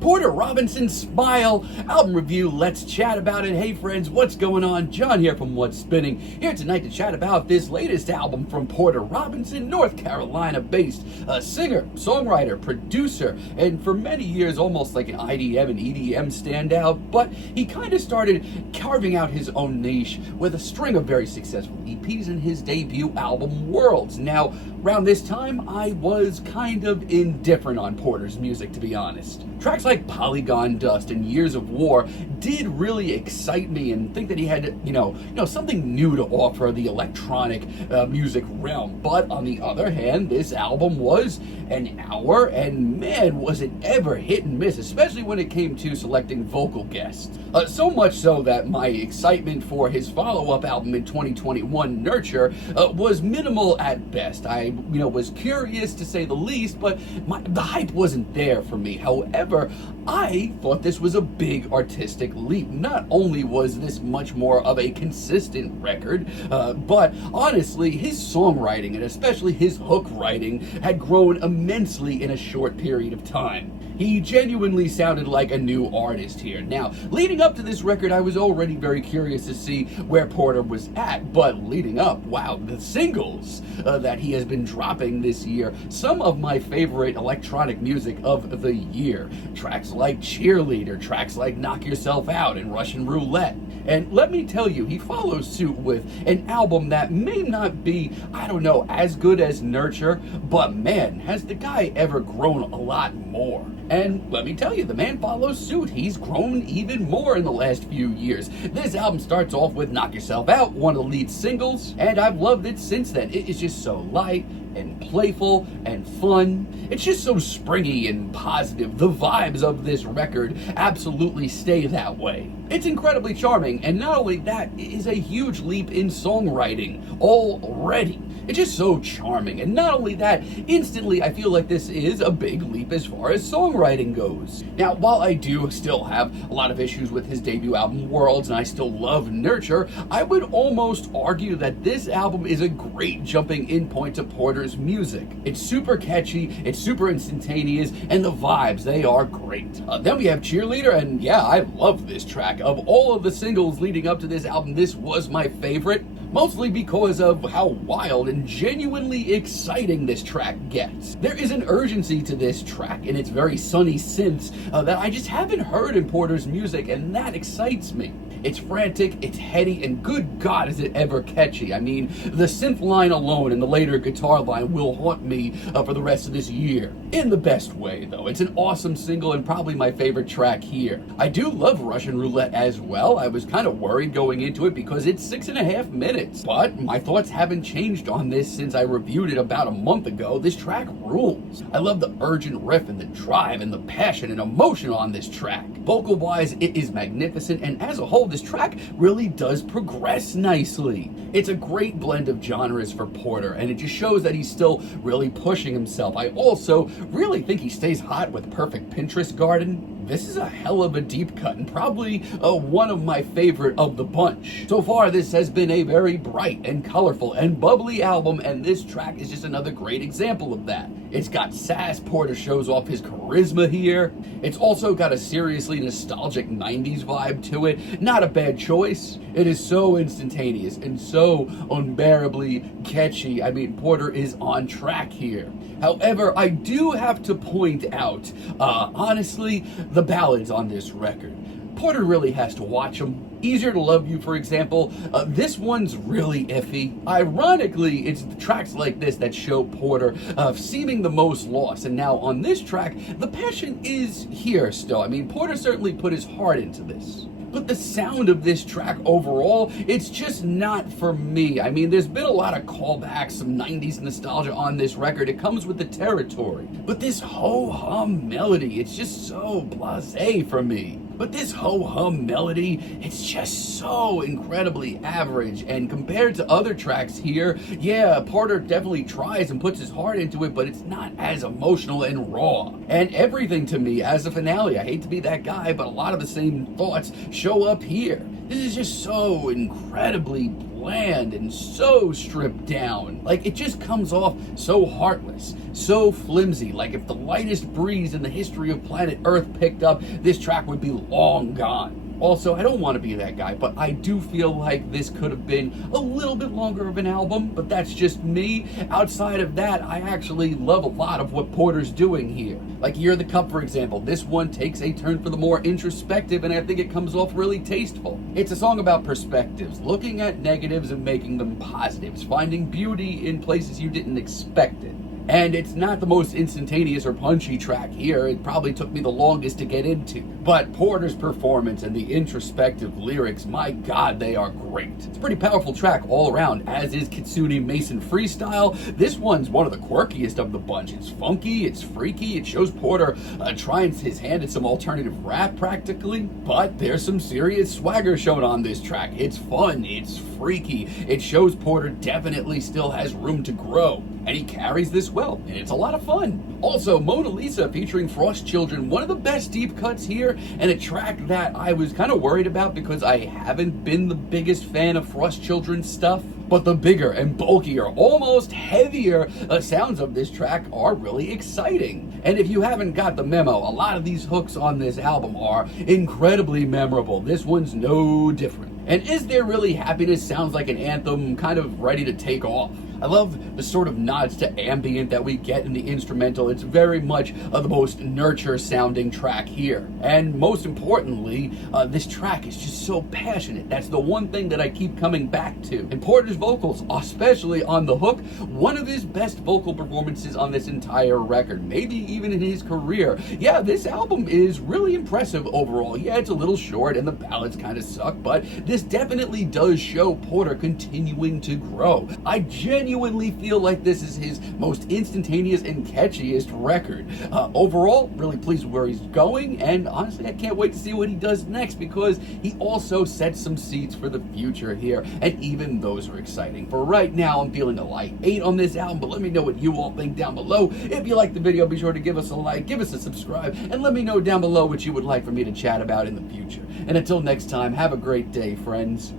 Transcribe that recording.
Porter Robinson's Smile album review. Let's chat about it. Hey friends, what's going on? John here from What's Spinning, here tonight to chat about this latest album from Porter Robinson, North Carolina based singer, songwriter, producer, and for many years almost like an IDM and EDM standout, but he kind of started carving out his own niche with a string of very successful EPs in his debut album Worlds. Now, around this time, I was kind of indifferent on Porter's music, to be honest. Tracks like Polygon Dust and Years of War did really excite me and think that he had, something new to offer the electronic music realm. But on the other hand, this album was an hour, and man, was it ever hit and miss, especially when it came to selecting vocal guests. So much so that my excitement for his follow-up album in 2021, Nurture, was minimal at best. I, was curious to say the least, but the hype wasn't there for me. However, I thought this was a big artistic leap. Not only was this much more of a consistent record, but honestly, his songwriting, and especially his hook writing, had grown immensely in a short period of time. He genuinely sounded like a new artist here. Now, leading up to this record, I was already very curious to see where Porter was at, but leading up, wow, the singles that he has been dropping this year, some of my favorite electronic music of the year. Tracks like Cheerleader, tracks like Knock Yourself Out and Russian Roulette. And let me tell you, he follows suit with an album that may not be, as good as Nurture, but man, has the guy ever grown a lot more. And let me tell you, the man follows suit. He's grown even more in the last few years. This album starts off with Knock Yourself Out, one of the lead singles, and I've loved it since then. It is just so light and playful and fun. It's just so springy and positive. The vibes of this record absolutely stay that way. It's incredibly charming, and not only that, it is a huge leap in songwriting already. It's just so charming, and not only that, instantly I feel like this is a big leap as far as songwriting goes. Now, while I do still have a lot of issues with his debut album Worlds, and I still love Nurture, I would almost argue that this album is a great jumping in point to Porter's music. It's super catchy, it's super instantaneous, and the vibes, they are great. Then we have Cheerleader, and yeah, I love this track. Of all of the singles leading up to this album, this was my favorite. Mostly because of how wild and genuinely exciting this track gets. There is an urgency to this track and its very sunny synths that I just haven't heard in Porter's music, and that excites me. It's frantic, it's heady, and good God is it ever catchy. I mean, the synth line alone and the later guitar line will haunt me for the rest of this year. In the best way, though. It's an awesome single and probably my favorite track here. I do love Russian Roulette as well. I was kind of worried going into it because it's 6.5 minutes. But my thoughts haven't changed on this since I reviewed it about a month ago. This track rules. I love the urgent riff and the drive and the passion and emotion on this track. Vocal-wise, it is magnificent, and as a whole, this track really does progress nicely. It's a great blend of genres for Porter, and it just shows that he's still really pushing himself. I also really think he stays hot with Perfect Pinterest Garden. This is a hell of a deep cut and probably one of my favorite of the bunch. So far, this has been a very bright and colorful and bubbly album, and this track is just another great example of that. It's got sass. Porter shows off his charisma here. It's also got a seriously nostalgic 90s vibe to it. Not a bad choice. It is so instantaneous and so unbearably catchy. I mean, Porter is on track here. However, I do have to point out, honestly, the ballads on this record. Porter really has to watch them. Easier to Love You, for example, this one's really iffy. Ironically, it's the tracks like this that show Porter seeming the most lost. And now on this track, the passion is here still. I mean, Porter certainly put his heart into this. But the sound of this track overall, it's just not for me. I mean, there's been a lot of callbacks, some 90s nostalgia on this record. It comes with the territory. But this ho-hum melody, it's just so blasé for me. But this ho-hum melody, it's just so incredibly average. And compared to other tracks here, yeah, Porter definitely tries and puts his heart into it, but it's not as emotional and raw. And everything to me as a finale, I hate to be that guy, but a lot of the same thoughts show up here. This is just so incredibly bland bland and so stripped down. Like, it just comes off so heartless, so flimsy. Like, if the lightest breeze in the history of planet Earth picked up, this track would be long gone. Also, I don't want to be that guy, but I do feel like this could have been a little bit longer of an album, but that's just me. Outside of that, I actually love a lot of what Porter's doing here. Like Year of the Cup, for example. This one takes a turn for the more introspective, and I think it comes off really tasteful. It's a song about perspectives, looking at negatives and making them positives, finding beauty in places you didn't expect it. And it's not the most instantaneous or punchy track here. It probably took me the longest to get into. But Porter's performance and the introspective lyrics, my God, they are great. It's a pretty powerful track all around, as is Kitsune Mason Freestyle. This one's one of the quirkiest of the bunch. It's funky, it's freaky, it shows Porter trying his hand at some alternative rap practically, but there's some serious swagger shown on this track. It's fun, it's freaky. It shows Porter definitely still has room to grow, and he carries this well, and it's a lot of fun. Also, Mona Lisa featuring Frost Children, one of the best deep cuts here, and a track that I was kind of worried about because I haven't been the biggest fan of Frost Children stuff. But the bigger and bulkier, almost heavier sounds of this track are really exciting. And if you haven't got the memo, a lot of these hooks on this album are incredibly memorable. This one's no different. And Is There Really Happiness sounds like an anthem kind of ready to take off. I love the sort of nods to ambient that we get in the instrumental. It's very much the most nurture sounding track here. And most importantly, this track is just so passionate. That's the one thing that I keep coming back to. And Porter's vocals, especially on the hook, one of his best vocal performances on this entire record, maybe even in his career. Yeah, this album is really impressive overall. Yeah, it's a little short and the ballads kind of suck, but this definitely does show Porter continuing to grow. I genuinely feel like this is his most instantaneous and catchiest record. Overall, really pleased with where he's going, and honestly, I can't wait to see what he does next, because he also sets some seeds for the future here, and even those are exciting. For right now, I'm feeling a light 8 on this album, but let me know what you all think down below. If you like the video, be sure to give us a like, give us a subscribe, and let me know down below what you would like for me to chat about in the future. And until next time, have a great day, friends.